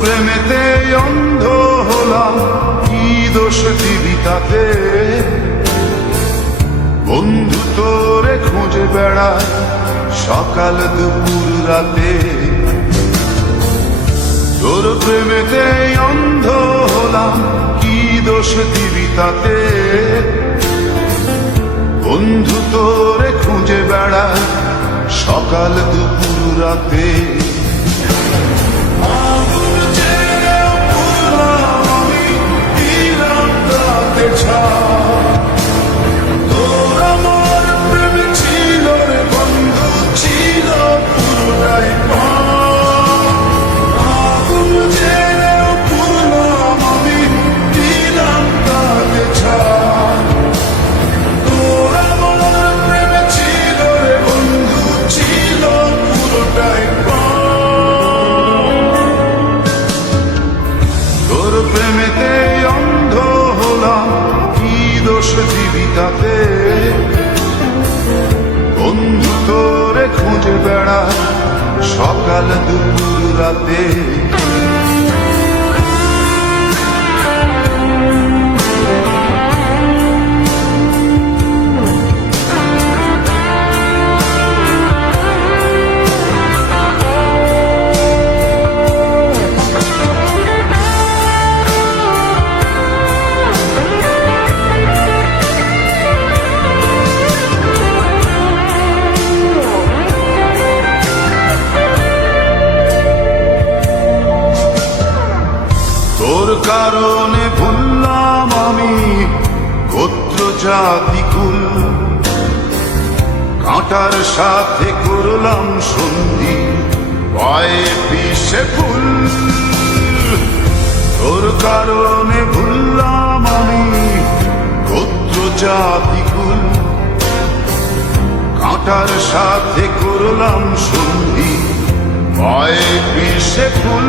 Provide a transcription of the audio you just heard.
প্রেমেতে অন্ধ হলাম, কি দোষ দিবি তাতে? বন্ধু তোরে খুঁজে বেড়ায় সকাল দুপুর রাতে। তোর প্রেমেতে অন্ধ হলাম, কি দোষ দিবি তাতে? বন্ধু তোরে খুঁজে বেড়ায় সকাল দুপুর রাতে। আগুন জেলেও পুড়লাম আমি, দিলাম তাতে ছাই। তোর আমার প্রেম ছিল রে বন্ধু, ছিল পুরোটাই পাই। আগুন জেলেও পুড়লাম আমি, দিলাম তাতে ছাই। তোর আমার প্রেম ছিল রে বন্ধু, ছিল পুরোটাই পাই। তোর প্রেমেতে অন্ধ হলাম, কি দোষ দিবি তাতে? বন্ধু তোরে খুঁজে বেড়ায় সকাল দুপুর রাতে। তোর কারণে ভুললাম আমি গোত্র জাতি কুল, কাঁটার সাথে করলাম সন্ধি পায়ে পিষে ফুল। তোর কারণে ভুললাম আমি গোত্র জাতি কুল, কাঁটার সাথে করলাম সন্ধি পায়ে পিষে ফুল।